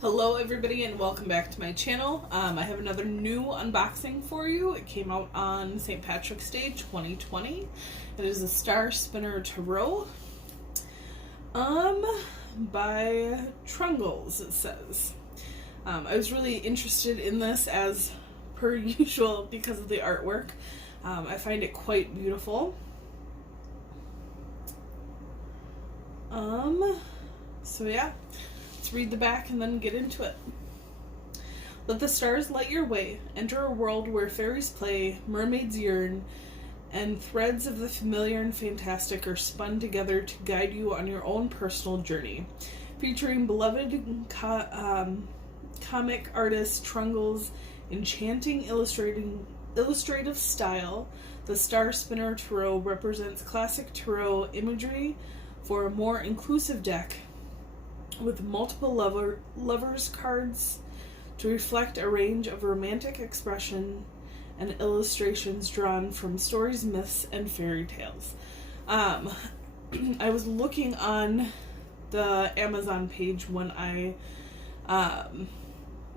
Hello everybody and welcome back to my channel. I have another new unboxing for you. It came out on St. Patrick's Day 2020. It is a Star Spinner Tarot by Trungles, it says. I was really interested in this as per usual because of the artwork. I find it quite beautiful. So yeah. Let's read the back and then get into it. Let the stars light your way. Enter a world where fairies play, mermaids yearn, and threads of the familiar and fantastic are spun together to guide you on your own personal journey. Featuring beloved comic artist Trungles' enchanting illustrative style, the Star Spinner Tarot represents classic tarot imagery for a more inclusive deck with multiple lovers cards to reflect a range of romantic expression and illustrations drawn from stories, myths, and fairy tales. I was looking on the Amazon page when I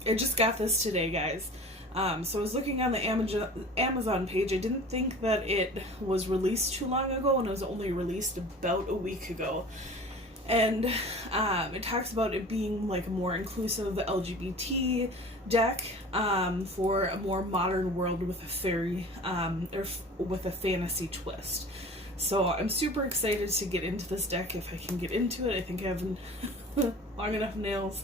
just got this today, guys. So I was looking on the Amazon page. I didn't think that it was released too long ago, and it was only released about a week ago. And it talks about it being like a more inclusive LGBT deck for a more modern world with a fairy or with a fantasy twist. So I'm super excited to get into this deck if I can get into it. I think I have long enough nails.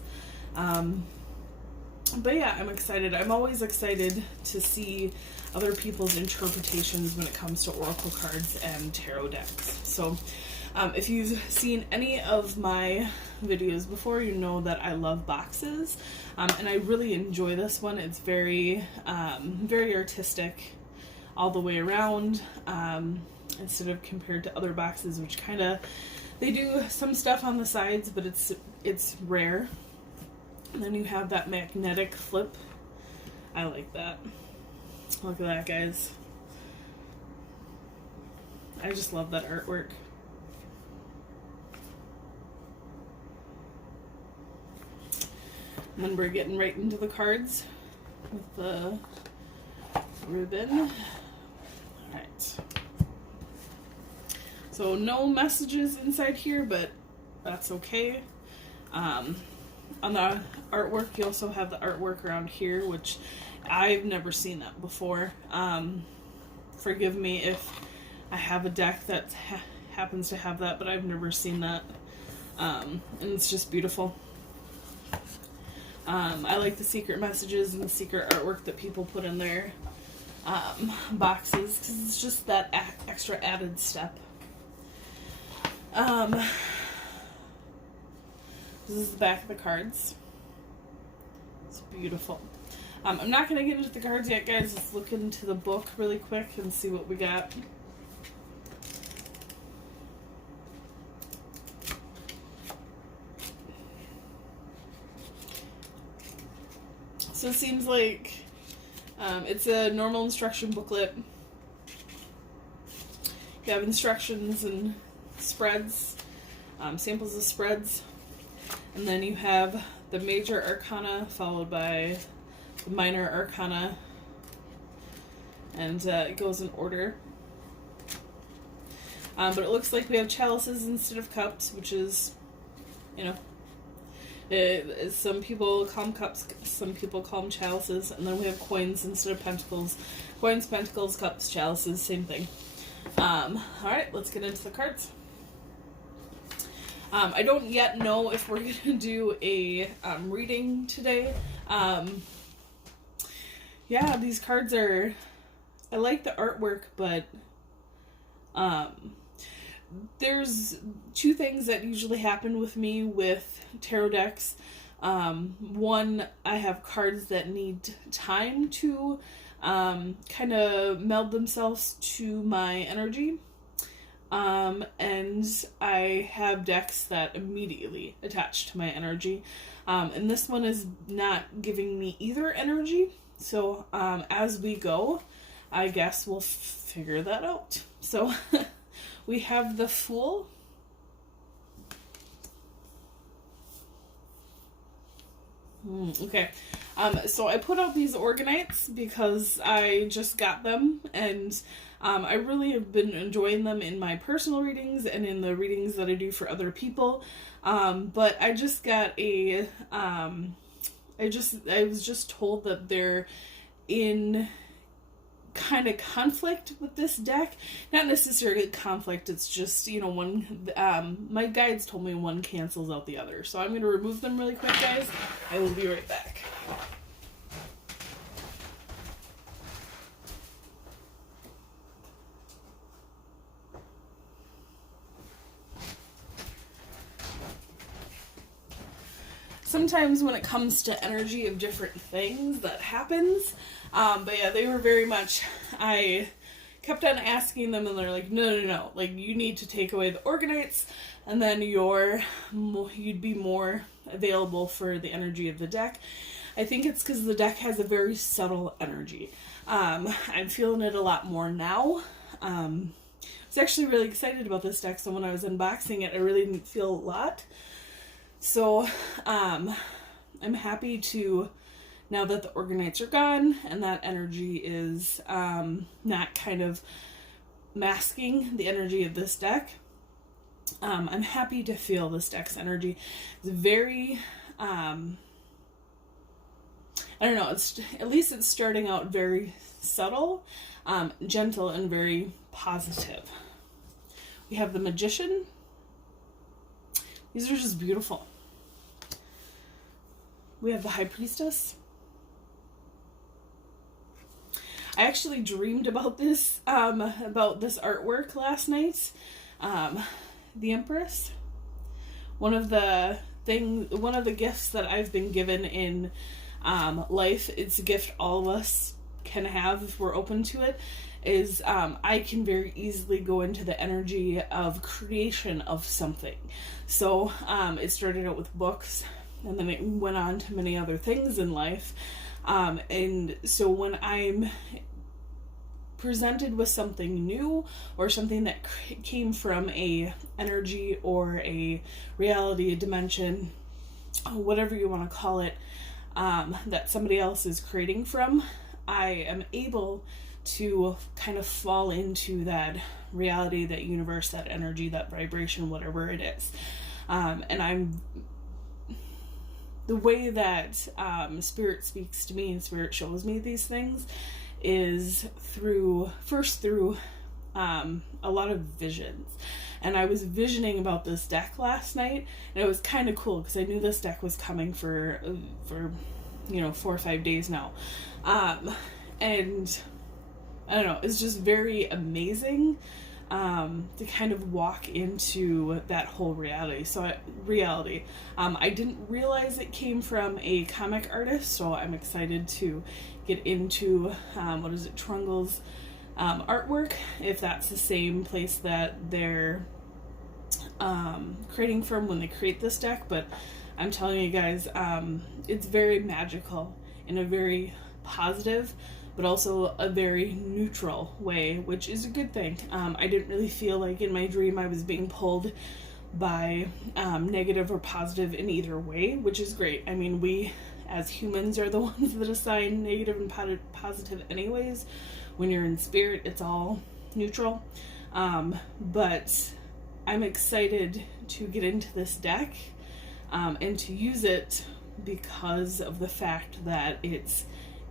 But yeah, I'm excited. I'm always excited to see other people's interpretations when it comes to oracle cards and tarot decks. So if you've seen any of my videos before, you know that I love boxes, and I really enjoy this one. It's very, very artistic all the way around, instead of compared to other boxes, which kind of, they do some stuff on the sides, but it's rare. And then you have that magnetic flip. I like that. Look at that, guys. I just love that artwork. And then we're getting right into the cards with the ribbon. Alright. So no messages inside here, but that's okay. On the artwork, you also have the artwork around here, which I've never seen that before. Forgive me if I have a deck that happens to have that, but I've never seen that. And it's just beautiful. I like the secret messages and the secret artwork that people put in their boxes, because it's just that extra added step. This is the back of the cards. It's beautiful. I'm not going to get into the cards yet, guys. Let's look into the book really quick and see what we got. So it seems like it's a normal instruction booklet. You have instructions and spreads, samples of spreads, and then you have the major arcana followed by the minor arcana, and it goes in order. But it looks like we have chalices instead of cups, which is, you know, some people call them cups, some people call them chalices, and then we have coins instead of pentacles. Coins, pentacles, cups, chalices, same thing. Alright, let's get into the cards. I don't yet know if we're going to do a reading today. Yeah, these cards are, I like the artwork, but there's two things that usually happen with me with tarot decks. One, I have cards that need time to kind of meld themselves to my energy. And I have decks that immediately attach to my energy. And this one is not giving me either energy. So as we go, I guess we'll figure that out. So we have the Fool, Okay. So I put out these Organites because I just got them, and I really have been enjoying them in my personal readings and in the readings that I do for other people. But I just got I was just told that they're in kind of conflict with this deck. Not necessarily conflict, it's just, one, my guides told me one cancels out the other. So I'm going to remove them really quick, guys. I will be right back. Sometimes when it comes to energy of different things, that happens. But yeah, they were very much, I kept on asking them, and they're like, no, like, you need to take away the Organites, and then you'd be more available for the energy of the deck. I think it's because the deck has a very subtle energy. I'm feeling it a lot more now. I was actually really excited about this deck, so when I was unboxing it, I really didn't feel a lot. So, I'm happy to, now that the Organites are gone and that energy is not kind of masking the energy of this deck, I'm happy to feel this deck's energy. It's very, I don't know, at least it's starting out very subtle, gentle, and very positive. We have the Magician. These are just beautiful. We have the High Priestess. I actually dreamed about this artwork last night. The Empress. One of the gifts that I've been given in life, it's a gift all of us can have if we're open to it, is I can very easily go into the energy of creation of something. So it started out with books, and then it went on to many other things in life. And so when I'm presented with something new or something that came from a energy or a reality, a dimension, whatever you want to call it, that somebody else is creating from, I am able to kind of fall into that reality, that universe, that energy, that vibration, whatever it is. And the way that Spirit speaks to me and Spirit shows me these things is through a lot of visions. And I was visioning about this deck last night, and it was kind of cool because I knew this deck was coming for 4 or 5 days now. And I don't know, it's just very amazing to kind of walk into that whole reality. I didn't realize it came from a comic artist, so I'm excited to get into Trungles artwork, if that's the same place that they're creating from when they create this deck. But I'm telling you guys, it's very magical in a very positive but also a very neutral way, which is a good thing. I didn't really feel like in my dream I was being pulled by negative or positive in either way, which is great. I mean, we as humans are the ones that assign negative and positive anyways. When you're in spirit, it's all neutral. But I'm excited to get into this deck and to use it because of the fact that it's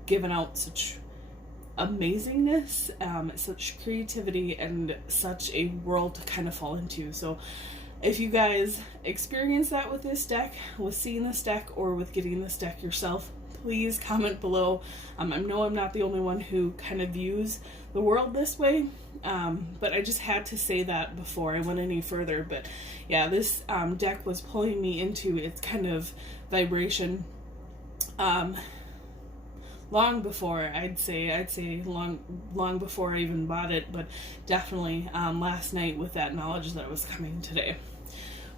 given out such amazingness, such creativity, and such a world to kind of fall into. So if you guys experience that with this deck, with seeing this deck, or with getting this deck yourself, please comment below. I know I'm not the only one who kind of views the world this way, but I just had to say that before I went any further. But yeah, this deck was pulling me into its kind of vibration long before, I'd say long before I even bought it, but definitely last night with that knowledge that it was coming today.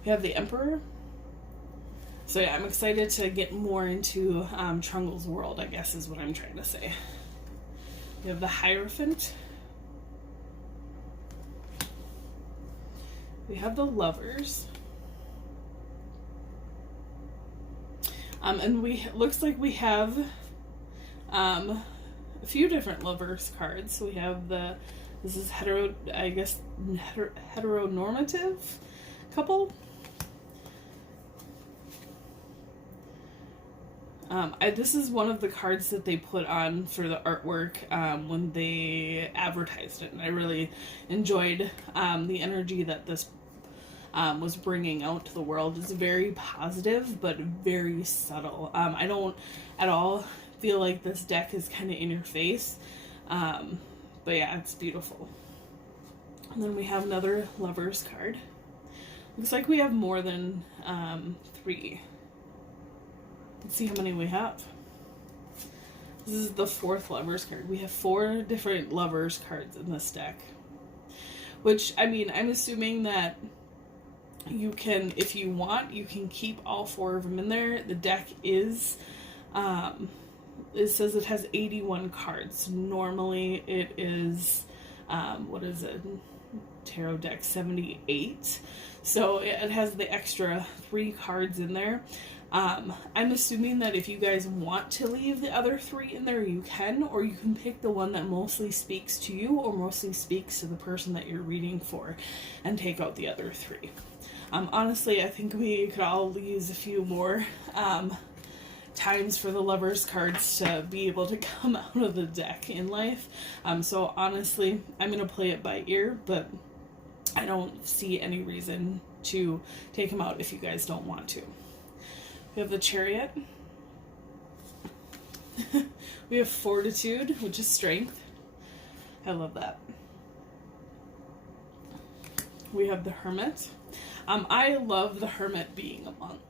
We have the Emperor. So yeah, I'm excited to get more into Trungles' world, I guess is what I'm trying to say. We have the Hierophant. We have the Lovers. And looks like we have a few different lovers cards. So we have this is heteronormative couple. This is one of the cards that they put on for the artwork when they advertised it, and I really enjoyed the energy that this was bringing out to the world. It's very positive, but very subtle. I don't at all feel like this deck is kind of in your face, but yeah, it's beautiful. And then we have another Lovers card. Looks like we have more than 3. Let's see how many we have. This is the 4th Lovers card. We have 4 different Lovers cards in this deck. Which, I mean, I'm assuming that you can, if you want, you can keep all 4 of them in there. The deck is, it says it has 81 cards. Normally it is, what is it? Tarot deck 78. So it has the extra 3 cards in there. I'm assuming that if you guys want to leave the other 3 in there, you can, or you can pick the one that mostly speaks to you or mostly speaks to the person that you're reading for and take out the other 3. Honestly, I think we could all use a few more times for the Lovers cards to be able to come out of the deck in life. So honestly, I'm going to play it by ear, but I don't see any reason to take them out if you guys don't want to. We have the Chariot. We have Fortitude, which is strength. I love that. We have the Hermit. I love the Hermit being a monk.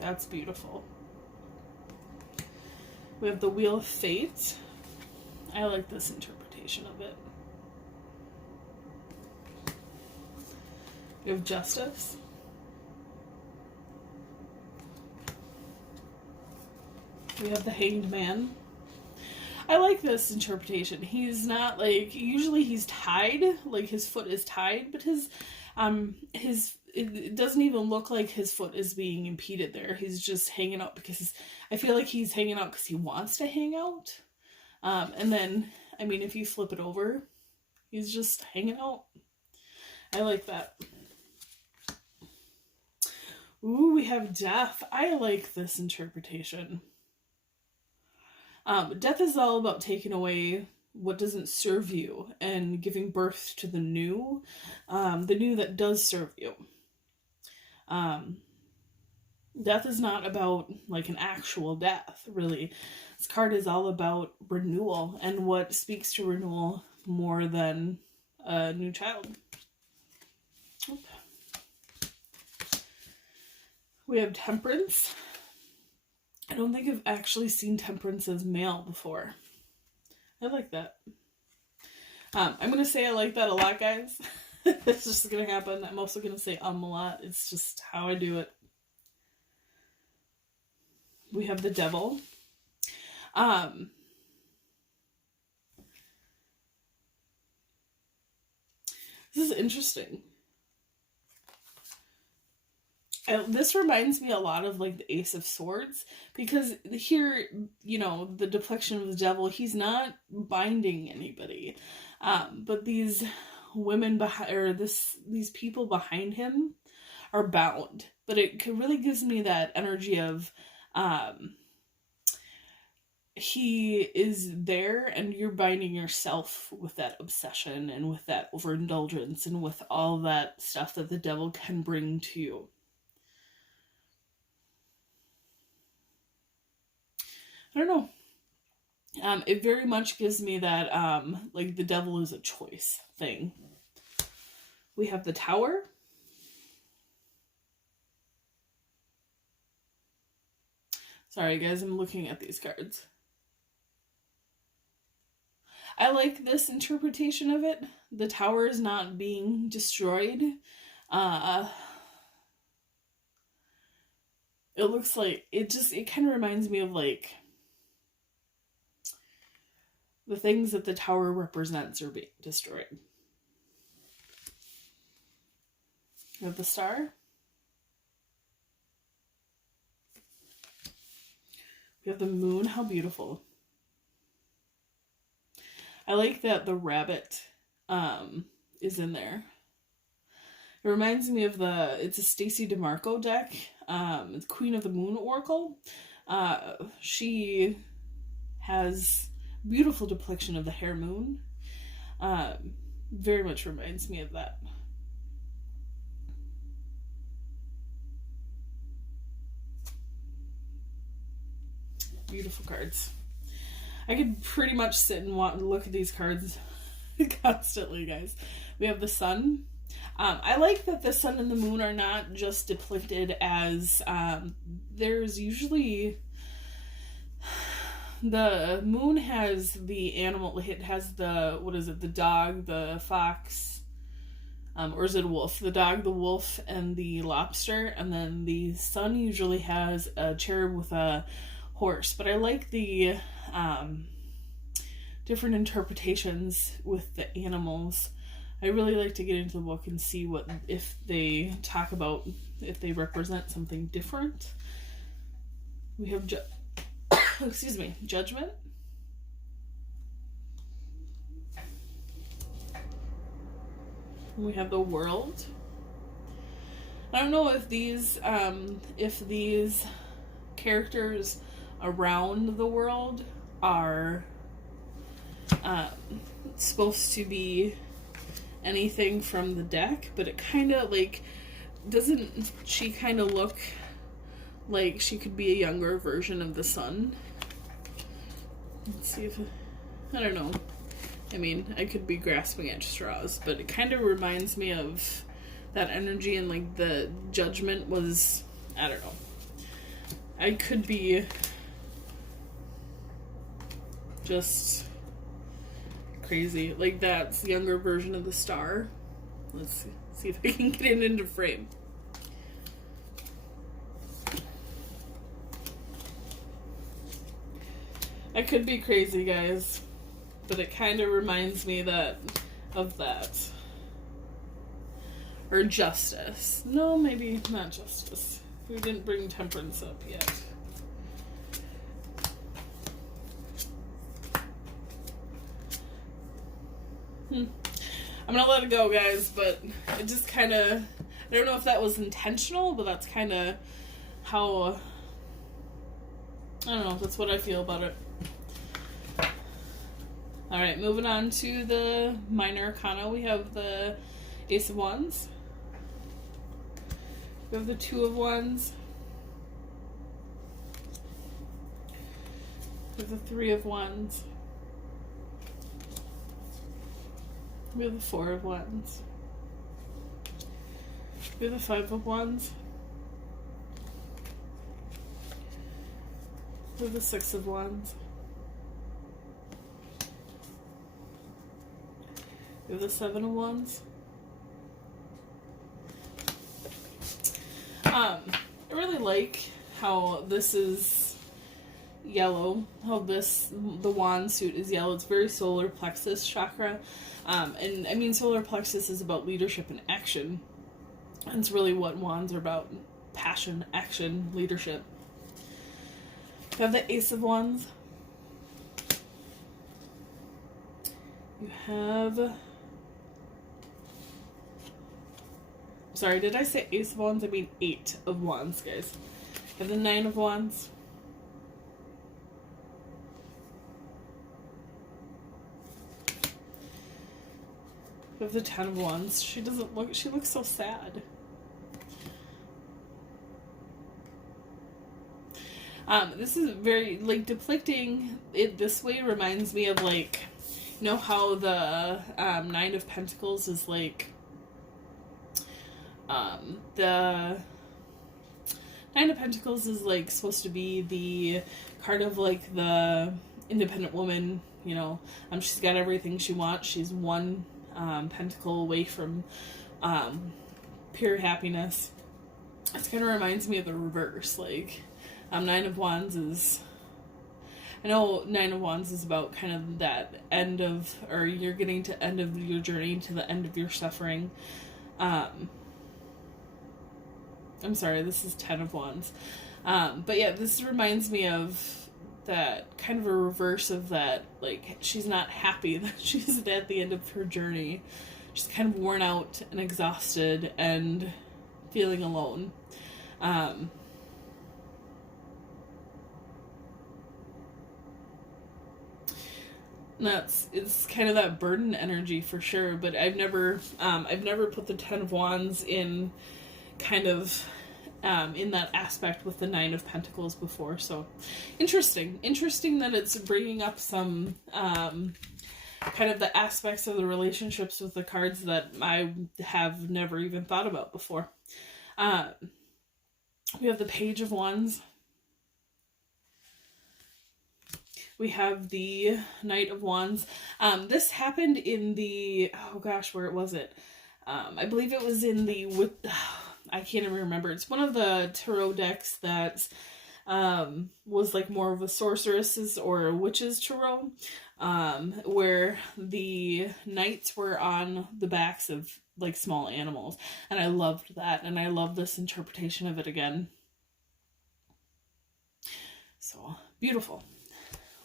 That's beautiful. We have the Wheel of Fate. I like this interpretation of it. We have Justice. We have the Hanged Man. I like this interpretation. He's not like, usually he's tied, like his foot is tied, but it doesn't even look like his foot is being impeded there. He's just hanging out because I feel like he's hanging out because he wants to hang out. And then, I mean, if you flip it over, he's just hanging out. I like that. Ooh, we have Death. I like this interpretation. Death is all about taking away what doesn't serve you and giving birth to the new that does serve you. Death is not about like an actual death, really. This card is all about renewal and what speaks to renewal more than a new child. Oop. We have Temperance. I don't think I've actually seen Temperance as male before. I like that. I'm going to say I like that a lot, guys. It's just going to happen. I'm also going to say a lot. It's just how I do it. We have the Devil. This is interesting. This reminds me a lot of like the Ace of Swords, because here, you know, the depiction of the devil, he's not binding anybody, but these women behind, or these people behind him are bound. But it really gives me that energy of he is there and you're binding yourself with that obsession and with that overindulgence and with all that stuff that the devil can bring to you. I don't know. It very much gives me that, like, the devil is a choice thing. We have the Tower. Sorry, guys, I'm looking at these cards. I like this interpretation of it. The Tower is not being destroyed. It looks like, it kind of reminds me of, like, the things that the Tower represents are being destroyed. We have the Star. We have the moon. How beautiful. I like that the rabbit is in there. It reminds me of it's a Stacey DeMarco deck. It's Queen of the Moon Oracle. She has beautiful depiction of the hare moon. Very much reminds me of that. Beautiful cards. I could pretty much sit and look at these cards constantly, guys. We have the sun. I like that the sun and the moon are not just depicted as, there's usually, the moon has the animal, it has the, the dog, the fox, or is it a wolf? The dog, the wolf, and the lobster, and then the sun usually has a cherub with a horse. But I like the different interpretations with the animals. I really like to get into the book and see if they talk about, if they represent something different. We have Judgment. We have the World. I don't know if these characters around the world are supposed to be anything from the deck, but it kind of doesn't she kind of look like she could be a younger version of the sun? Let's see if I don't know. I mean, I could be grasping at straws, but it kind of reminds me of that energy, and the Judgment was, I don't know. I could be just crazy. That's the younger version of the star. Let's see if I can get it into frame. I could be crazy, guys, but it kind of reminds me of that. Or Justice. No, maybe not Justice. We didn't bring Temperance up yet. I'm gonna let it go, guys, but it just kind of, I don't know if that was intentional, but that's kind of how, I don't know, that's what I feel about it. Alright, moving on to the Minor Arcana. We have the Ace of Wands. We have the Two of Wands. We have the Three of Wands. We have the Four of Wands. We have the Five of Wands. We have the Six of Wands. We have the Seven of Wands. I really like how this is yellow, how the wand suit is yellow. It's very solar plexus chakra. And I mean, solar plexus is about leadership and action. That's really what wands are about. Passion, action, leadership. You have the Ace of Wands. You have... Sorry, did I say Ace of Wands? I mean Eight of Wands, guys. You have the Nine of Wands. You have the Ten of Wands. She looks so sad. This is very, depicting it this way reminds me of, you know how the Nine of Pentacles is, the Nine of Pentacles is, supposed to be the card of, the independent woman, you know. She's got everything she wants. She's one pentacle away from pure happiness. It kind of reminds me of the reverse, Nine of Wands is... I know Nine of Wands is about kind of that end of... Or you're getting to end of your journey, to the end of your suffering. I'm sorry, this is Ten of Wands. But yeah, this reminds me of that kind of a reverse of that, like she's not happy that she's at the end of her journey. She's kind of worn out and exhausted and feeling alone. It's kind of that burden energy for sure, but I've never put the Ten of Wands in kind of in that aspect with the Nine of Pentacles before. So interesting that it's bringing up some kind of the aspects of the relationships with the cards that I have never even thought about before. We have the Page of Wands. We have the Knight of Wands. This happened in the, oh gosh, where was it? I believe it was in the, I can't even remember. It's one of the tarot decks that was like more of a sorceress's or a witch's tarot, where the knights were on the backs of like small animals. And I loved that. And I love this interpretation of it again. So beautiful.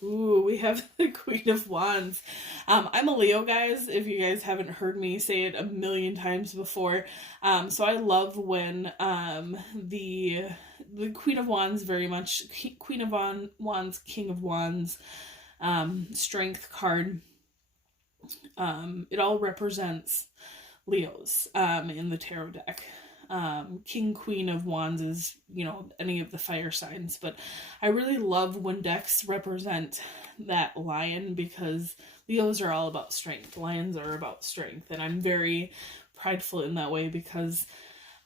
Ooh, we have the Queen of Wands. I'm a Leo, guys, if you guys haven't heard me say it a million times before. So I love when the Queen of Wands very much, Queen of Wands, King of Wands, Strength card. It all represents Leos in the tarot deck. King, Queen of Wands is, you know, any of the fire signs, but I really love when decks represent that lion, because Leos are all about strength. Lions are about strength, and I'm very prideful in that way because,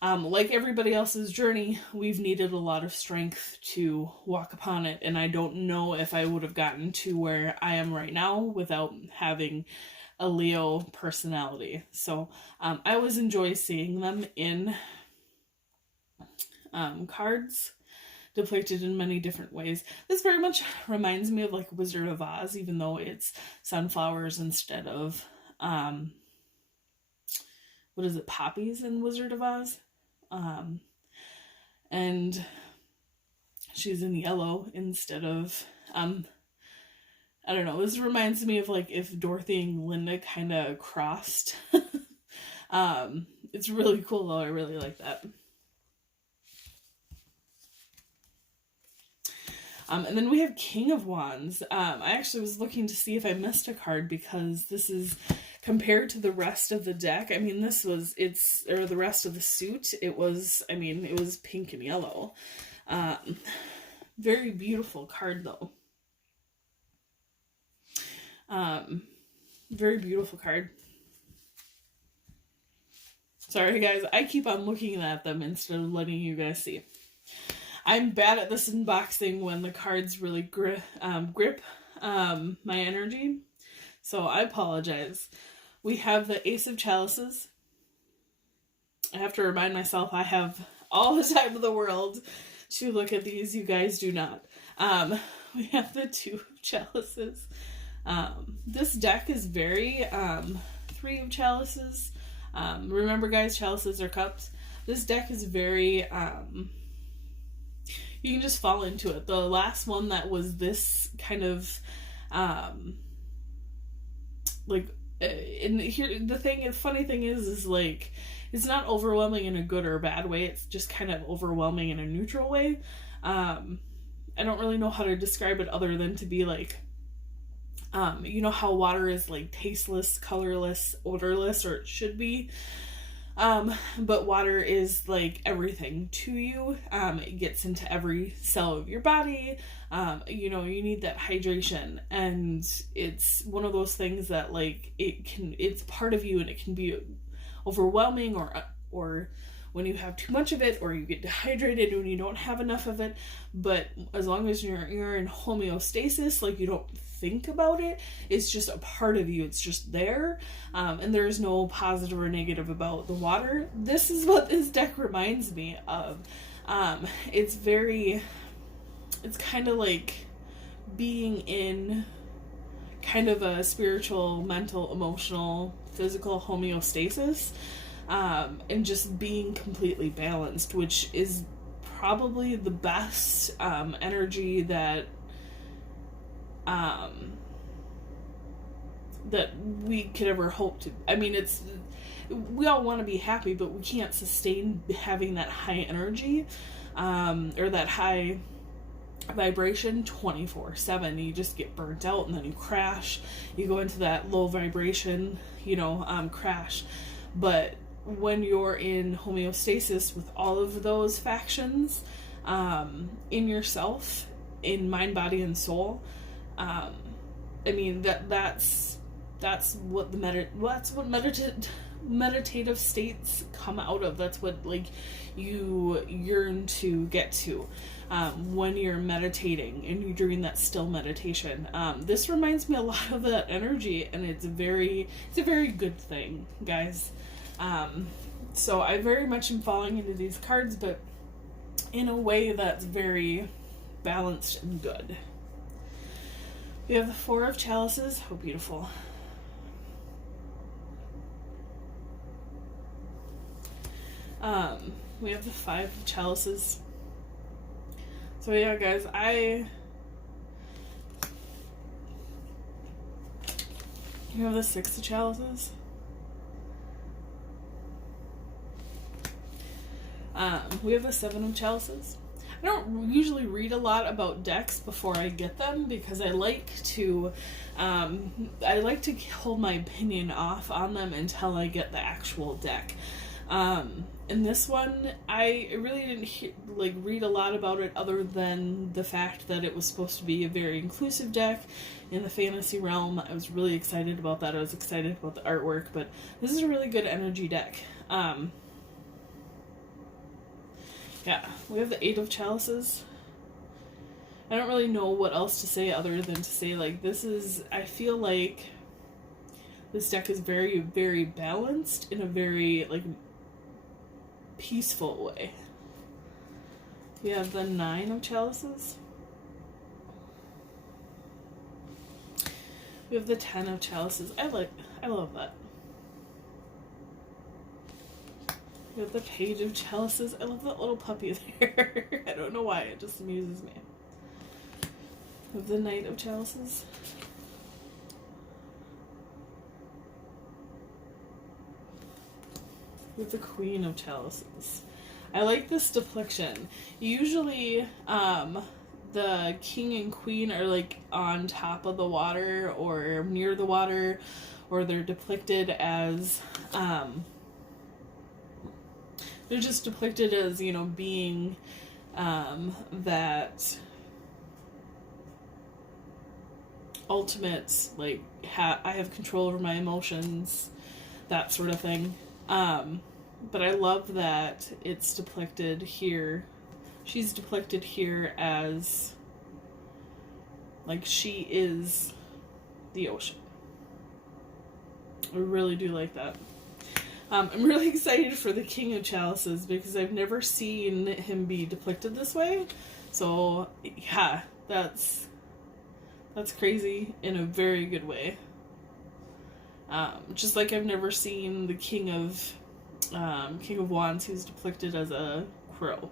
like everybody else's journey, we've needed a lot of strength to walk upon it, and I don't know if I would have gotten to where I am right now without having a Leo personality. So I always enjoy seeing them in cards depicted in many different ways. This very much reminds me of like Wizard of Oz, even though it's sunflowers instead of what is it, poppies in Wizard of Oz. And she's in yellow instead of I don't know, this reminds me of like if Dorothy and Linda kind of crossed. It's really cool though, I really like that. And then we have King of Wands. I actually was looking to see if I missed a card because this is compared to the rest of the deck. I mean, or the rest of the suit, it was pink and yellow. Very beautiful card though. Very beautiful card. Sorry guys, I keep on looking at them instead of letting you guys see. I'm bad at this unboxing when the cards really grip my energy, so I apologize. We have the Ace of Chalices. I have to remind myself I have all the time of the world to look at these. You guys do not. We have the Two of Chalices. This deck is very Three of Chalices. Remember guys, chalices are cups. This deck is very you can just fall into it. The last one that was this kind of like in here, the funny thing is like it's not overwhelming in a good or a bad way. It's just kind of overwhelming in a neutral way. I don't really know how to describe it other than to be like, you know how water is like tasteless, colorless, odorless, or it should be. But water is like everything to you. It gets into every cell of your body. You know, you need that hydration, and it's one of those things that like it's part of you, and it can be overwhelming or when you have too much of it, or you get dehydrated when you don't have enough of it. But as long as you're in homeostasis, like you don't think about it, it's just a part of you, it's just there, and there's no positive or negative about the water. This is what this deck reminds me of. It's kind of like being in kind of a spiritual, mental, emotional, physical homeostasis, and just being completely balanced, which is probably the best energy that that we could ever hope to. I mean, we all want to be happy, but we can't sustain having that high energy, or that high vibration 24/7. You just get burnt out, and then you crash. You go into that low vibration, crash. But when you're in homeostasis with all of those factions, in yourself, in mind, body, and soul, I mean, that's what meditative states come out of. That's what, like, you yearn to get to when you're meditating and you're doing that still meditation. This reminds me a lot of that energy, and it's a very good thing, guys. So I very much am falling into these cards, but in a way that's very balanced and good. We have the Four of Chalices. How beautiful. We have the Five of Chalices. So yeah, guys, you have the Six of Chalices. We have the Seven of Chalices. I don't usually read a lot about decks before I get them, because I like to hold my opinion off on them until I get the actual deck. In this one, I really didn't read a lot about it, other than the fact that it was supposed to be a very inclusive deck in the fantasy realm. I was really excited about that. I was excited about the artwork, but this is a really good energy deck. Yeah, we have the Eight of Chalices. I don't really know what else to say other than to say, like, I feel like this deck is very, very balanced in a very, like, peaceful way. We have the Nine of Chalices. We have the Ten of Chalices. I love that. We have the Page of Chalices. I love that little puppy there. I don't know why, it just amuses me. We have the Knight of Chalices. We have the Queen of Chalices. I like this depiction. Usually, the king and queen are, like, on top of the water or near the water, or they're depicted as, they're just depicted as, being, that ultimate, like, I have control over my emotions, that sort of thing. But I love that it's depicted here. She's depicted here as, like, she is the ocean. I really do like that. I'm really excited for the King of Chalices, because I've never seen him be depicted this way. So, yeah, that's crazy in a very good way. Just like I've never seen the King of Wands, who's depicted as a crow.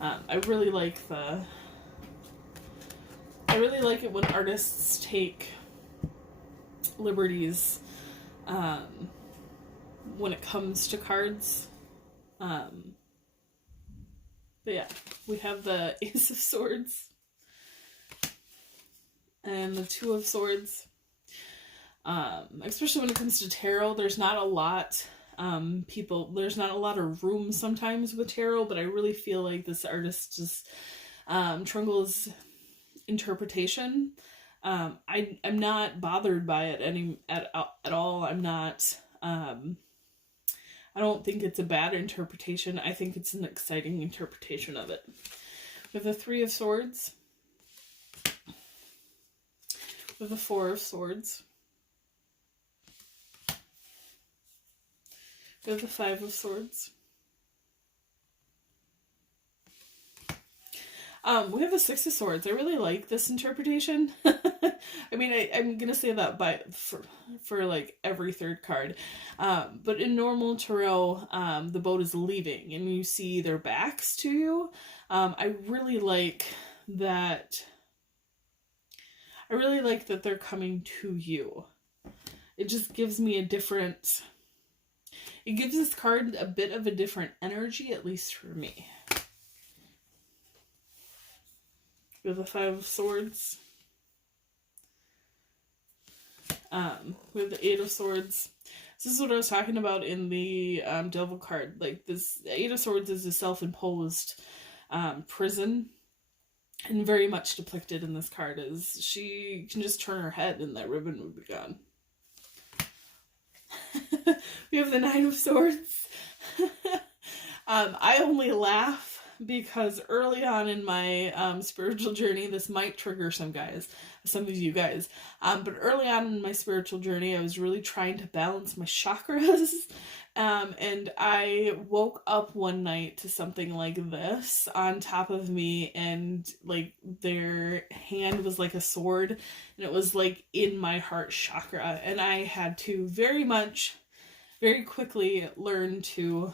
I really like it when artists take liberties when it comes to cards. But yeah, we have the Ace of Swords and the Two of Swords. Especially when it comes to tarot, there's not a lot of room sometimes with tarot, but I really feel like this artist just, Trungles' interpretation, I'm not bothered by it at all. I'm not, I don't think it's a bad interpretation. I think it's an exciting interpretation of it. We have the Three of Swords. We have the Four of Swords. We have the Five of Swords. We have the Six of Swords. I really like this interpretation. I mean, I'm gonna say that for like every third card. But in normal tarot, the boat is leaving and you see their backs to you. I really like that I really like that they're coming to you. It just gives me a different, it gives this card a bit of a different energy, at least for me. We have the Five of Swords. We have the Eight of Swords. This is what I was talking about in the Devil card. Like, this Eight of Swords is a self-imposed prison, and very much depicted in this card is she can just turn her head and that ribbon would be gone. We have the Nine of Swords. I only laugh because early on in my spiritual journey, this might trigger some of you guys, but early on in my spiritual journey, I was really trying to balance my chakras, and I woke up one night to something like this on top of me, and like their hand was like a sword, and it was like in my heart chakra, and I had to very quickly learn to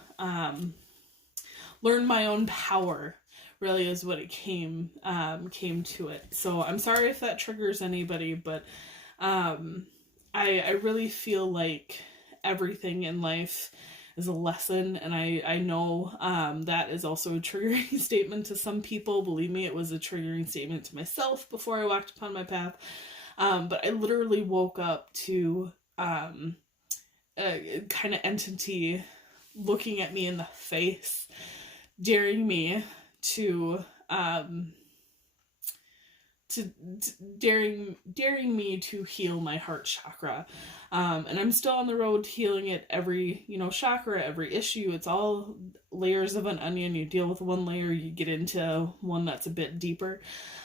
learn my own power, really is what it came to it. So I'm sorry if that triggers anybody, but I really feel like everything in life is a lesson, and I know that is also a triggering statement to some people. Believe me, it was a triggering statement to myself before I walked upon my path. But I literally woke up to a kind of entity looking at me in the face, daring me to daring me to heal my heart chakra, and I'm still on the road to healing it. Every chakra, every issue, it's all layers of an onion. You deal with one layer, you get into one that's a bit deeper,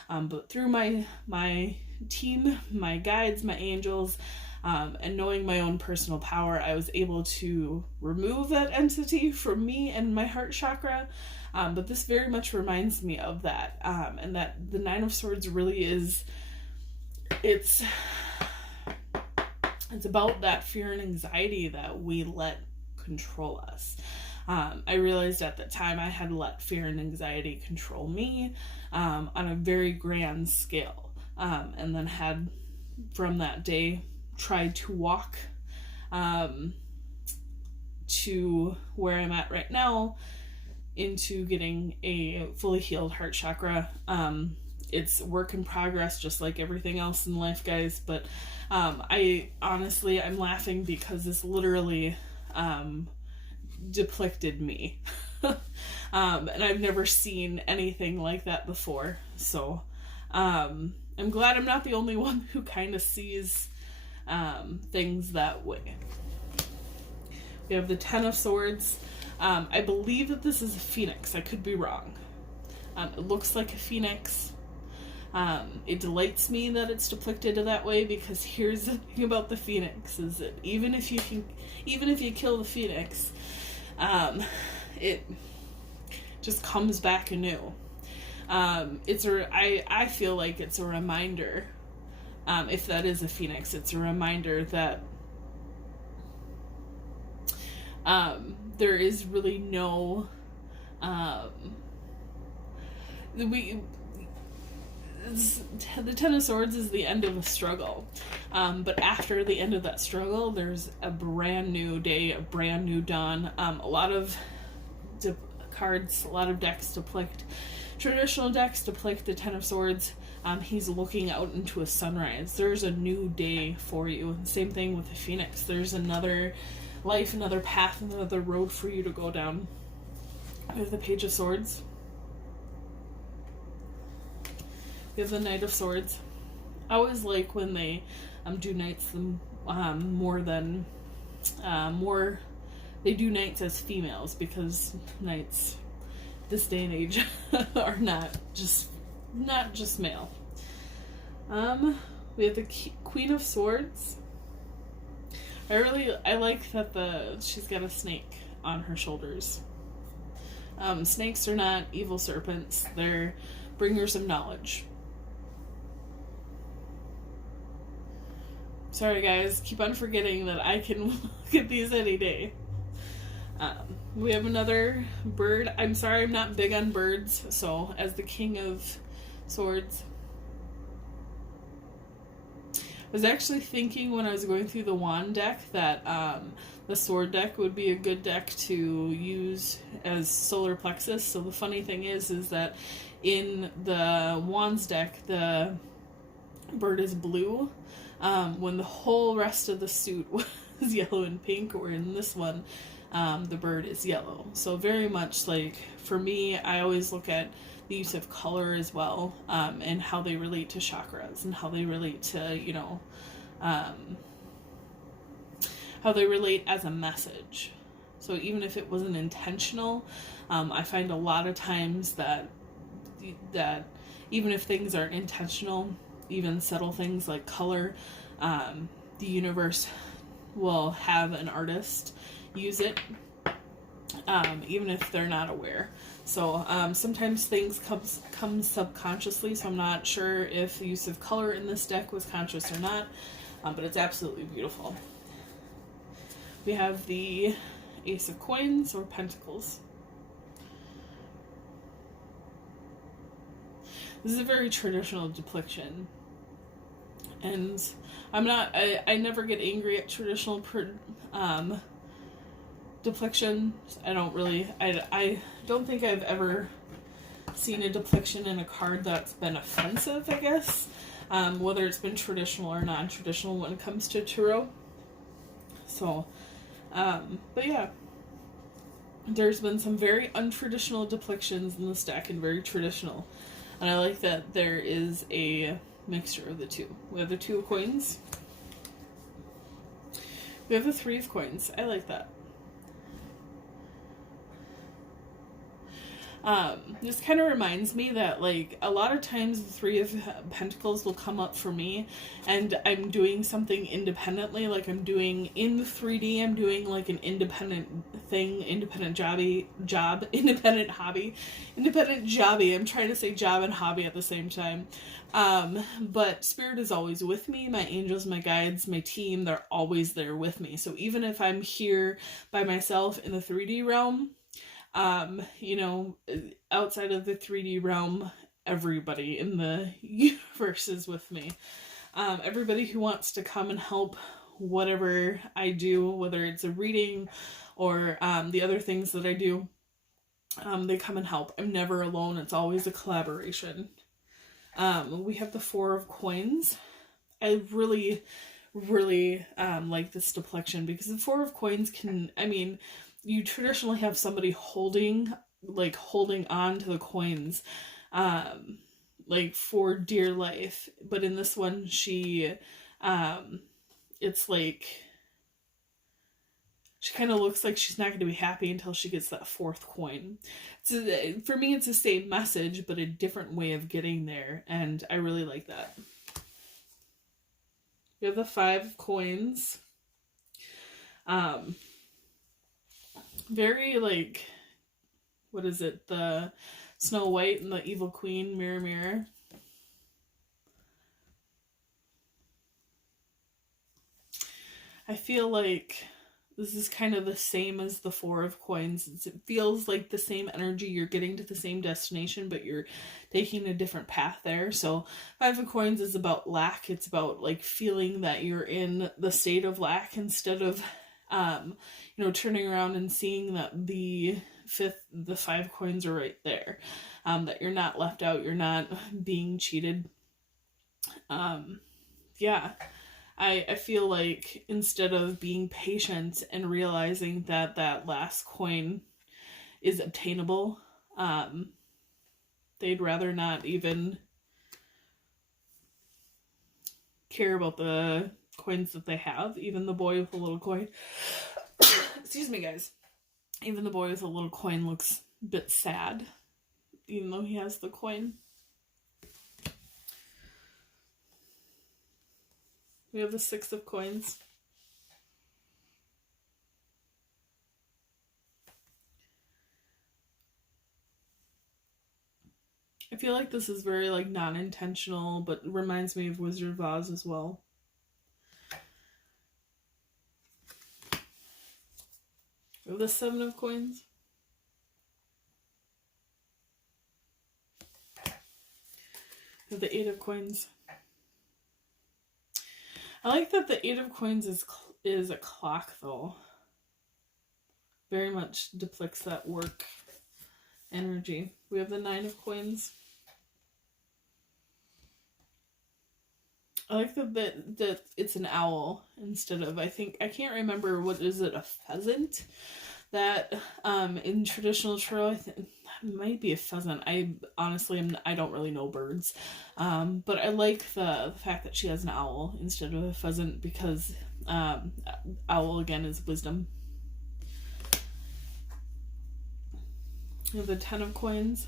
but through my team, my guides, my angels, and knowing my own personal power, I was able to remove that entity from me and my heart chakra. But this very much reminds me of that, and that the Nine of Swords really is, it's about that fear and anxiety that we let control us. I realized at the time I had let fear and anxiety control me on a very grand scale, and then had from that day tried to walk to where I'm at right now, into getting a fully healed heart chakra. It's work in progress, just like everything else in life, guys, but I'm laughing because this literally depicted me. And I've never seen anything like that before, so I'm glad I'm not the only one who kind of sees things that way. We have the Ten of Swords. I believe that this is a phoenix. I could be wrong. It looks like a phoenix. It delights me that it's depicted that way, because here's the thing about the phoenix, is that even if you kill the phoenix, it just comes back anew. I feel like it's a reminder, if that is a phoenix, it's a reminder that there is really no, the Ten of Swords is the end of a struggle, but after the end of that struggle, there's a brand new day, a brand new dawn. A lot of cards, a lot of decks depict, traditional decks depict the Ten of Swords. He's looking out into a sunrise. There's a new day for you. Same thing with the Phoenix. There's another life, another path, another road for you to go down. We have the Page of Swords. We have the Knight of Swords. I always like when they do knights they do knights as females, because knights this day and age are not just male. We have the Queen of Swords. I like that she's got a snake on her shoulders. Snakes are not evil serpents. They're bringers of knowledge. Sorry guys, keep on forgetting that I can look at these any day. We have another bird. I'm sorry, I'm not big on birds, so as the King of Swords, was actually thinking when I was going through the wand deck that the sword deck would be a good deck to use as solar plexus. So the funny thing is that in the wands deck, the bird is blue, when the whole rest of the suit was yellow and pink, or in this one, the bird is yellow. So very much like, for me, I always look at the use of color as well, and how they relate to chakras, and how they relate to, you know, how they relate as a message. So even if it wasn't intentional, I find a lot of times that even if things aren't intentional, even subtle things like color, the universe will have an artist use it, even if they're not aware. So sometimes things come subconsciously, so I'm not sure if the use of color in this deck was conscious or not, but it's absolutely beautiful. We have the Ace of Coins, or Pentacles. This is a very traditional depiction, and I never get angry at traditional depiction. I don't think I've ever seen a depiction in a card that's been offensive, I guess, whether it's been traditional or non-traditional when it comes to tarot. So, but yeah, there's been some very untraditional depictions in this deck and very traditional. And I like that there is a mixture of the two. We have the Two of Coins. We have the Three of Coins. I like that. This kind of reminds me that, like, a lot of times the Three of Pentacles will come up for me, and I'm doing something independently, like I'm doing in 3D, I'm doing like an independent thing, independent independent hobby, independent jobby. I'm trying to say job and hobby at the same time. But Spirit is always with me. My angels, my guides, my team, they're always there with me. So even if I'm here by myself in the 3D realm, you know, outside of the 3D realm, everybody in the universe is with me. Everybody who wants to come and help whatever I do, whether it's a reading or the other things that I do, they come and help. I'm never alone. It's always a collaboration. We have the Four of Coins. I really like this depiction because the Four of Coins can, I mean, you traditionally have somebody holding on to the coins, like for dear life. But in this one, she, it's like, she kind of looks like she's not going to be happy until she gets that fourth coin. So for me, it's the same message, but a different way of getting there. And I really like that. We have the Five of Coins. Very like, what is it? The Snow White and the Evil Queen, mirror, mirror. I feel like this is kind of the same as the Four of Coins. It feels like the same energy. You're getting to the same destination, but you're taking a different path there. So Five of Coins is about lack. It's about like feeling that you're in the state of lack instead of, you know, turning around and seeing that the Five Coins are right there. That you're not left out. You're not being cheated. Yeah. I feel like instead of being patient and realizing that that last coin is obtainable, they'd rather not even care about the coins that they have. Even the boy with a little coin, excuse me guys, even the boy with a little coin looks a bit sad, even though he has the coin. We have the Six of Coins. I feel like this is very like non-intentional, but reminds me of Wizard of Oz as well. We have the Seven of Coins. We have the Eight of Coins. I like that the 8 of coins is a clock, though. Very much depicts that work energy. We have the 9 of coins. I like that it's an owl instead of, I can't remember, what is it, a pheasant? That in traditional tarot, it might be a pheasant. I don't really know birds, but I like the fact that she has an owl instead of a pheasant, because owl again is wisdom. We have the 10 of coins.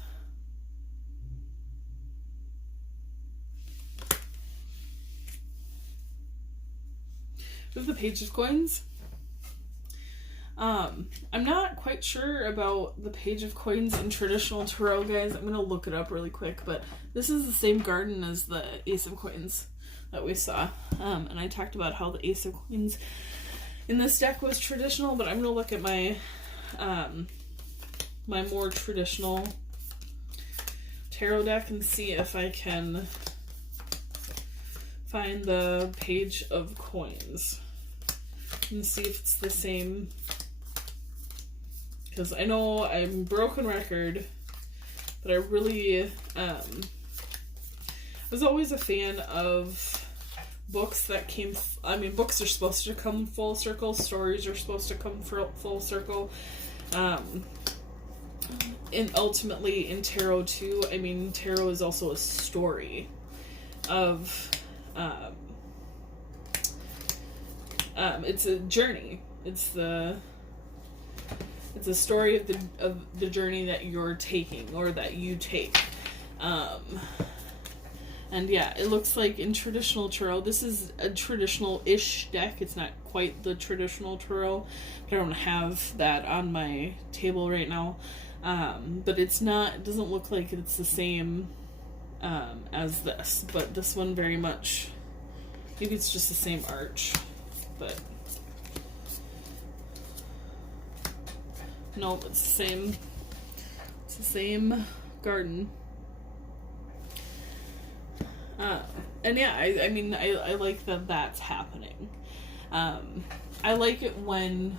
We have the Page of coins. I'm not quite sure about the Page of coins in traditional tarot, guys. I'm gonna look it up really quick, but this is the same garden as the Ace of coins that we saw. And I talked about how the Ace of coins in this deck was traditional, but I'm gonna look at my my more traditional tarot deck and see if I can find the Page of coins and see if it's the same, because I know I'm broken record, but I really was always a fan of books that came, books are supposed to come full circle, stories are supposed to come full circle, and ultimately in tarot too, tarot is also a story of it's a journey. It's a story of the journey that you're taking, or that you take. And yeah, it looks like in traditional tarot, this is a traditional-ish deck. It's not quite the traditional tarot, but I don't have that on my table right now. But it doesn't look like it's the same as this, but this one very much, maybe it's just the same arch, but no, it's the same garden. And yeah, I like that that's happening. I like it when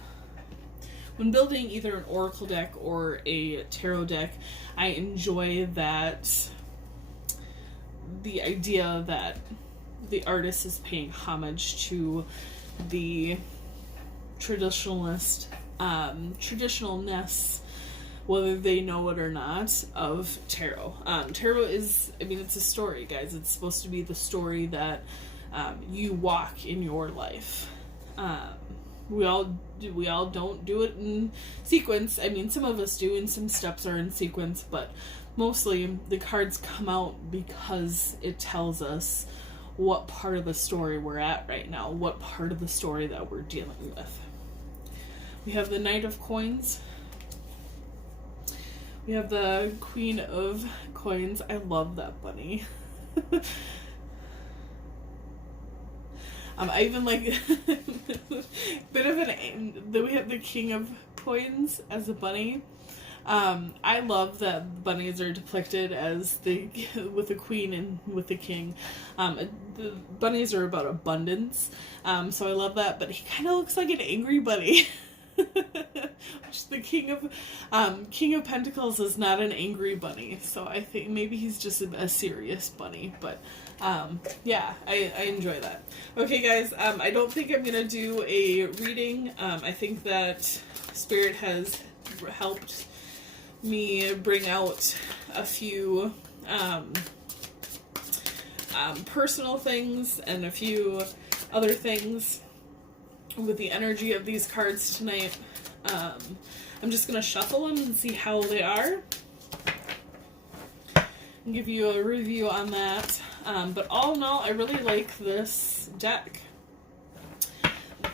building either an oracle deck or a tarot deck, I enjoy that the idea that the artist is paying homage to the traditionalness, whether they know it or not, of tarot. Tarot is, it's a story, guys. It's supposed to be the story that you walk in your life. We all don't do it in sequence. Some of us do, and some steps are in sequence, but mostly the cards come out because it tells us what part of the story we're at right now, what part of the story that we're dealing with. We have the Knight of Coins. We have the Queen of Coins. I love that bunny. I even like bit of an. Then we have the King of Coins as a bunny. I love that bunnies are depicted as with the queen and with the king. The bunnies are about abundance, so I love that. But he kind of looks like an angry bunny. Which the King of Pentacles is not an angry bunny, so I think maybe he's just a serious bunny. But yeah, I enjoy that. Okay, guys, I don't think I'm gonna do a reading. I think that Spirit has helped me bring out a few personal things and a few other things with the energy of these cards tonight. I'm just going to shuffle them and see how they are and give you a review on that. But all in all, I really like this deck.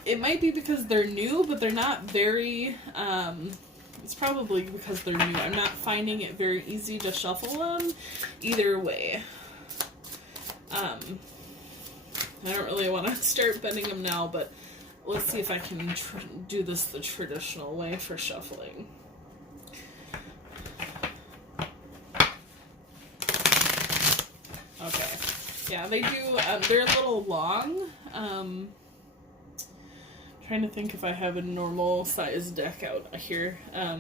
It might be because they're new, but they're not very... it's probably because they're new. I'm not finding it very easy to shuffle them either way. I don't really want to start bending them now, but let's see if I can do this the traditional way for shuffling. Okay. Yeah, they do, they're a little long. Trying to think if I have a normal size deck out here. I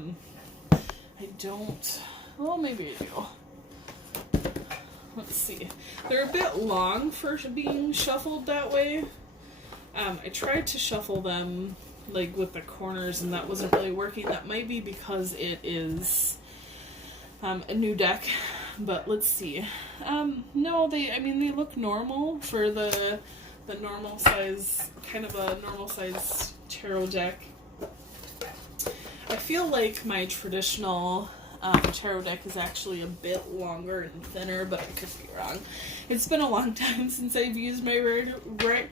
don't, well, maybe I do. Let's see. They're a bit long for being shuffled that way. I tried to shuffle them like with the corners and that wasn't really working. That might be because it is a new deck, but let's see. No, they look normal for the normal size, kind of a normal size tarot deck. I feel like my traditional tarot deck is actually a bit longer and thinner, but I could be wrong. It's been a long time since I've used my Rider-Waite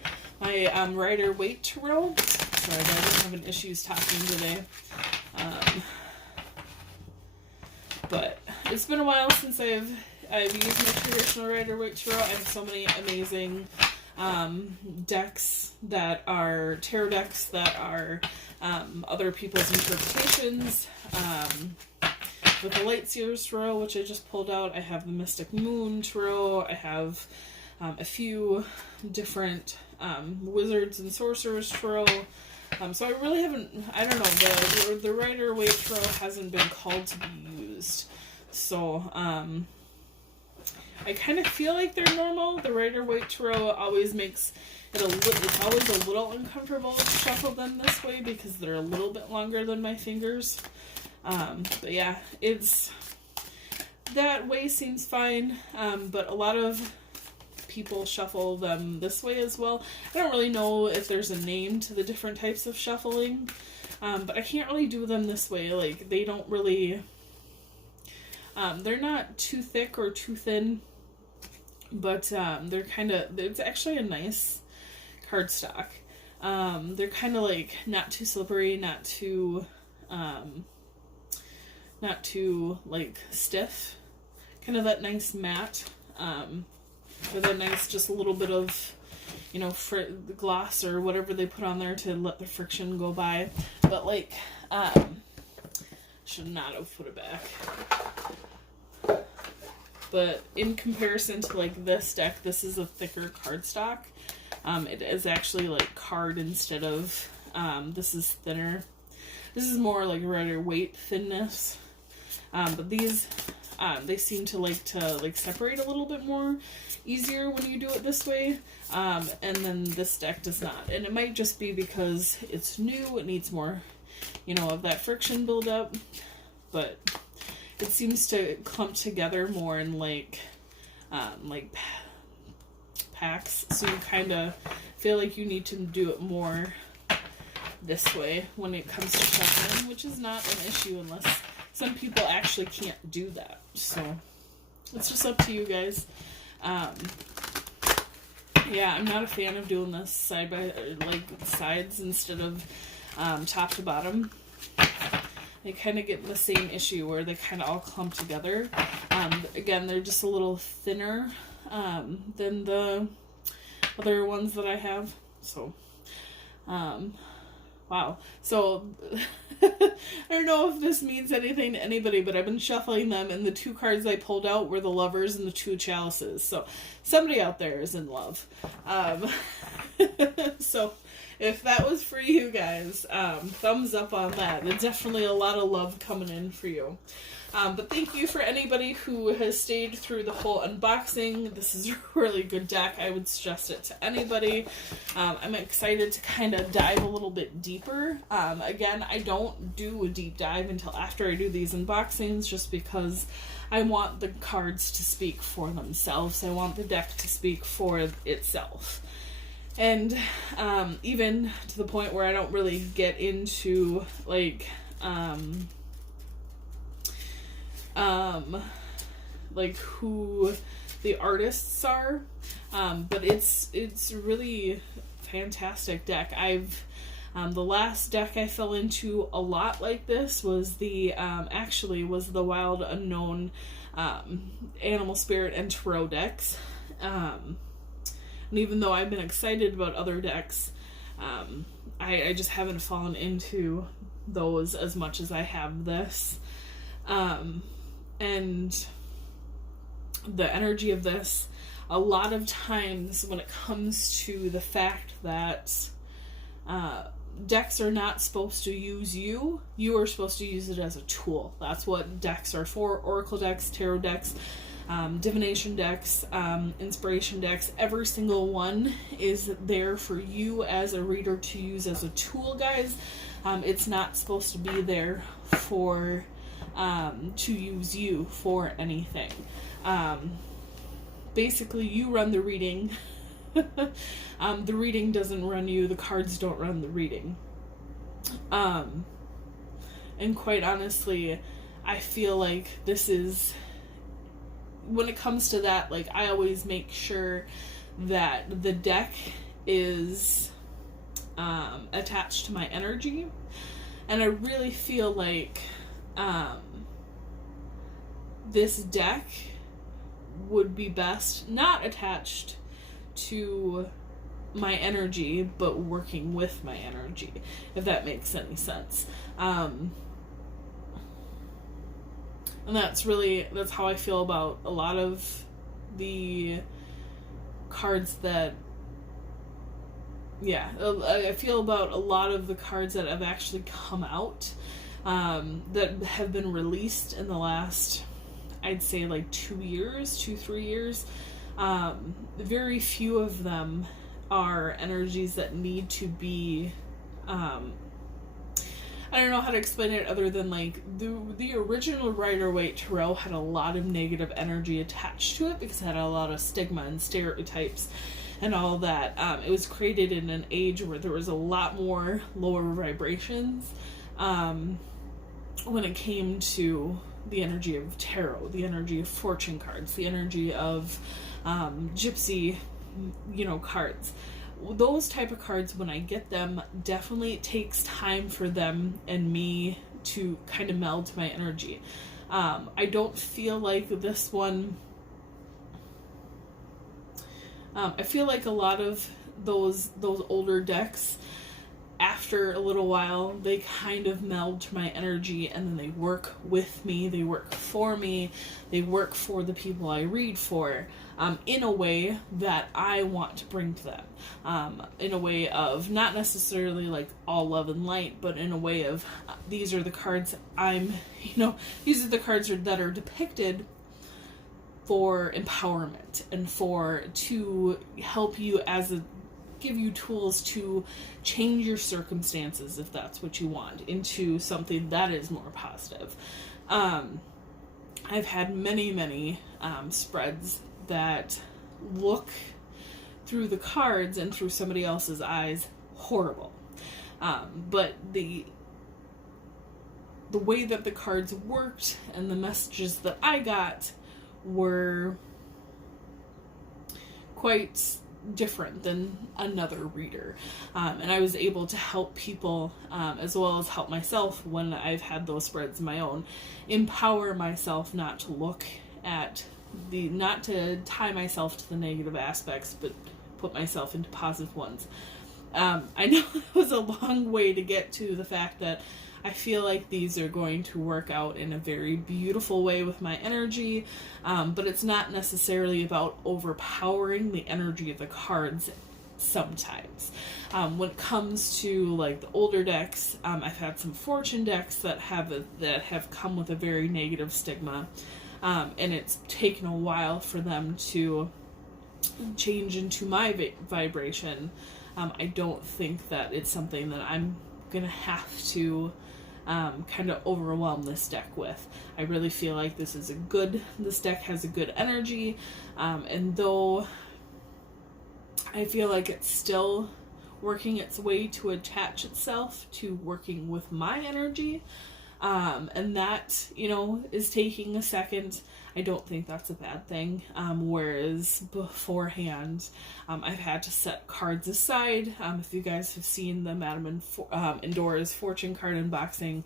tarot. Sorry, guys, I'm having issues talking today. But it's been a while since I've used my traditional Rider-Waite tarot. I have so many amazing decks that are tarot decks that are other people's interpretations. With the Lightseers tarot, which I just pulled out, I have the Mystic Moon tarot. I have a few different Wizards and Sorcerers tarot. So I really haven't, I don't know, the Rider-Waite tarot hasn't been called to be used. So, I kind of feel like they're normal. The Rider-Waite tarot always makes it it's always a little uncomfortable to shuffle them this way because they're a little bit longer than my fingers. But yeah, that way seems fine. But a lot of people shuffle them this way as well. I don't really know if there's a name to the different types of shuffling. But I can't really do them this way. Like, they don't really, they're not too thick or too thin, but they're kind of, it's actually a nice cardstock. They're kind of like not too slippery, not too like stiff, kind of that nice matte, with a nice, just a little bit of, you know, gloss or whatever they put on there to let the friction go by. But like, should not have put it back. But in comparison to like this deck, this is a thicker cardstock. It is actually like card instead of, this is thinner. This is more like Rider-Waite thinness. But these, they seem to like separate a little bit more easier when you do it this way. And then this deck does not. And it might just be because it's new, it needs more, you know, of that friction buildup. But it seems to clump together more in like packs. So you kind of feel like you need to do it more this way when it comes to shuffling, which is not an issue unless some people actually can't do that. So it's just up to you guys. Yeah, I'm not a fan of doing this side by sides instead of top to bottom. They kind of get the same issue where they kind of all clump together. Again, they're just a little thinner than the other ones that I have. So, wow. So, I don't know if this means anything to anybody, but I've been shuffling them, and the two cards I pulled out were the Lovers and the two Chalices. So, somebody out there is in love. So, if that was for you guys, thumbs up on that. There's definitely a lot of love coming in for you. But thank you for anybody who has stayed through the whole unboxing. This is a really good deck. I would suggest it to anybody. I'm excited to kind of dive a little bit deeper. Again, I don't do a deep dive until after I do these unboxings, just because I want the cards to speak for themselves. I want the deck to speak for itself. And even to the point where I don't really get into like who the artists are, but it's really fantastic deck. The last deck I fell into a lot like this was the Wild Unknown Animal Spirit and Tarot decks. And even though I've been excited about other decks, I just haven't fallen into those as much as I have this. And the energy of this, a lot of times when it comes to the fact that decks are not supposed to use you, you are supposed to use it as a tool. That's what decks are for. Oracle decks, tarot decks, divination decks, inspiration decks, every single one is there for you as a reader to use as a tool, guys. It's not supposed to be there for to use you for anything. Basically, you run the reading. The reading doesn't run you. The cards don't run the reading. And quite honestly, I feel like this is, when it comes to that, like, I always make sure that the deck is attached to my energy. And I really feel like this deck would be best not attached to my energy, but working with my energy, if that makes any sense. And that's how I feel about a lot of the cards that, I feel about a lot of the cards that have actually come out, that have been released in the last, I'd say, like 3 years. Very few of them are energies that need to be, I don't know how to explain it other than, like, the original Rider-Waite Tarot had a lot of negative energy attached to it because it had a lot of stigma and stereotypes and all that. It was created in an age where there was a lot more lower vibrations when it came to the energy of tarot, the energy of fortune cards, the energy of gypsy, cards. Those type of cards, when I get them, definitely it takes time for them and me to kind of meld to my energy. I don't feel like this one, I feel like a lot of those older decks, after a little while, they kind of meld to my energy, and then they work with me, they work for me, they work for the people I read for, in a way that I want to bring to them. In a way of not necessarily like all love and light, but in a way of these are the cards these are the cards that are depicted for empowerment and to help you give you tools to change your circumstances, if that's what you want, into something that is more positive. I've had many spreads that look through the cards and through somebody else's eyes horrible. But the way that the cards worked and the messages that I got were quite different than another reader, and I was able to help people, as well as help myself when I've had those spreads of my own, empower myself not to tie myself to the negative aspects, but put myself into positive ones. I know it was a long way to get to the fact that I feel like these are going to work out in a very beautiful way with my energy, but it's not necessarily about overpowering the energy of the cards sometimes. When it comes to like the older decks, I've had some fortune decks that have come with a very negative stigma, and it's taken a while for them to change into my vibration. I don't think that it's something that I'm gonna have to kind of overwhelm this deck with. I really feel like this deck has a good energy, and though I feel like it's still working its way to attach itself to working with my energy, and that, is taking a second. I don't think that's a bad thing. Whereas beforehand, I've had to set cards aside. If you guys have seen the Madame Indoors fortune card unboxing,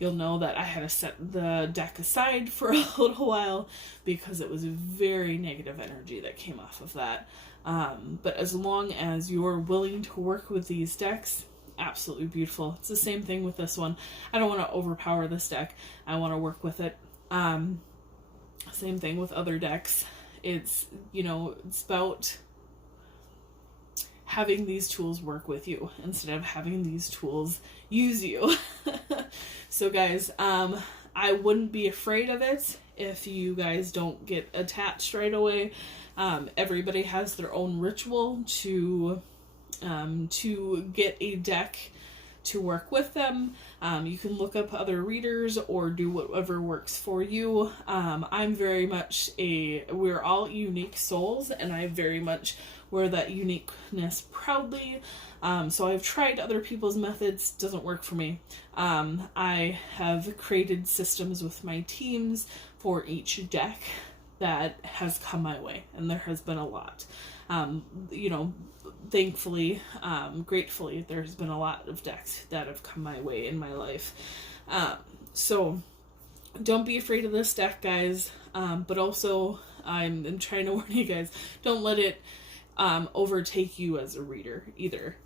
you'll know that I had to set the deck aside for a little while because it was a very negative energy that came off of that. But as long as you're willing to work with these decks, absolutely beautiful. It's the same thing with this one. I don't want to overpower this deck. I want to work with it. Same thing with other decks. It's, you know, it's about having these tools work with you instead of having these tools use you. So guys, I wouldn't be afraid of it if you guys don't get attached right away. Everybody has their own ritual to get a deck to work with them. You can look up other readers or do whatever works for you. I'm very much we're all unique souls, and I very much wear that uniqueness proudly. So I've tried other people's methods, doesn't work for me. I have created systems with my teams for each deck that has come my way, and there has been a lot. You know, thankfully, gratefully, there's been a lot of decks that have come my way in my life. So don't be afraid of this deck, guys. But also, I'm trying to warn you guys, don't let it overtake you as a reader either.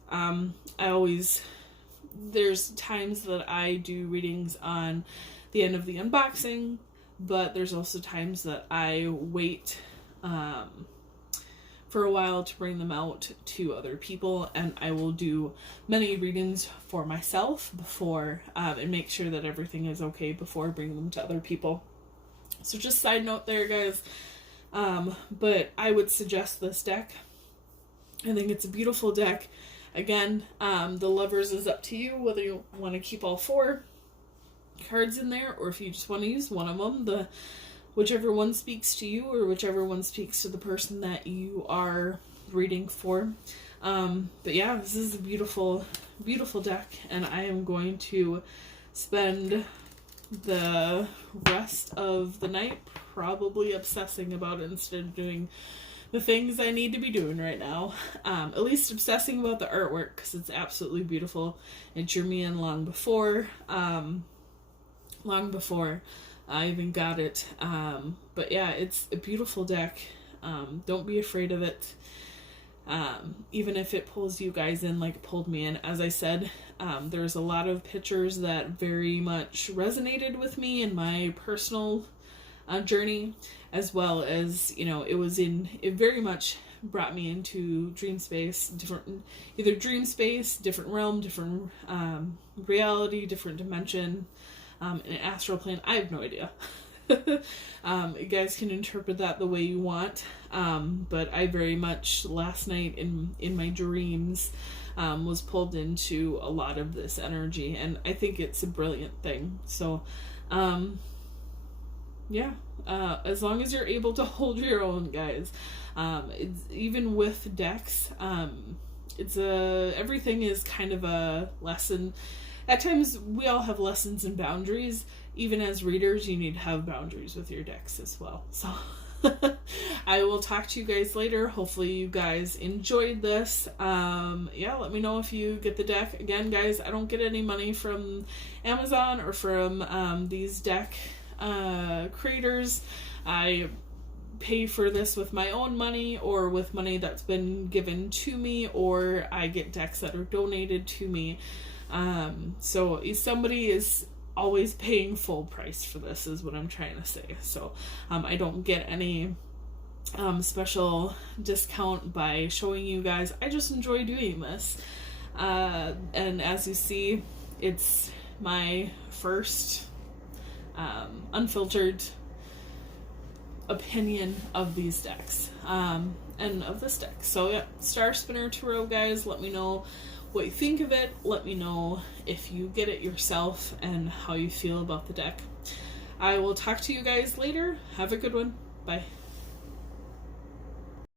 There's times that I do readings on the end of the unboxing, but there's also times that I wait for a while to bring them out to other people, and I will do many readings for myself before and make sure that everything is okay before bringing them to other people. So just side note there, guys. But I would suggest this deck. I think it's a beautiful deck. Again, the Lovers is up to you whether you want to keep all 4 cards in there, or if you just want to use one of them, whichever one speaks to you, or whichever one speaks to the person that you are reading for. But yeah, this is a beautiful, beautiful deck, and I am going to spend the rest of the night probably obsessing about it instead of doing the things I need to be doing right now. At least obsessing about the artwork, because it's absolutely beautiful. It drew me in long before I even got it. But yeah, it's a beautiful deck. Don't be afraid of it. Even if it pulls you guys in like it pulled me in. As I said, there's a lot of pictures that very much resonated with me in my personal journey, as well as, you know, it very much brought me into dream space, either dream space, different realm, different reality, different dimension, an astral plane. I have no idea. You guys can interpret that the way you want, but I very much last night in my dreams was pulled into a lot of this energy, and I think it's a brilliant thing. So yeah, as long as you're able to hold your own, guys. Even with decks, everything is kind of a lesson. At times, we all have lessons and boundaries. Even as readers, you need to have boundaries with your decks as well. So, I will talk to you guys later. Hopefully, you guys enjoyed this. Yeah, let me know if you get the deck. Again, guys, I don't get any money from Amazon or from these deck creators. I pay for this with my own money, or with money that's been given to me, or I get decks that are donated to me. So somebody is always paying full price for this, is what I'm trying to say. So I don't get any special discount by showing you guys. I just enjoy doing this, and as you see, it's my first unfiltered opinion of these decks, and of this deck. So yeah, Star Spinner Tarot, guys, let me know what you think of it. Let me know if you get it yourself and how you feel about the deck. I will talk to you guys later. Have a good one. Bye.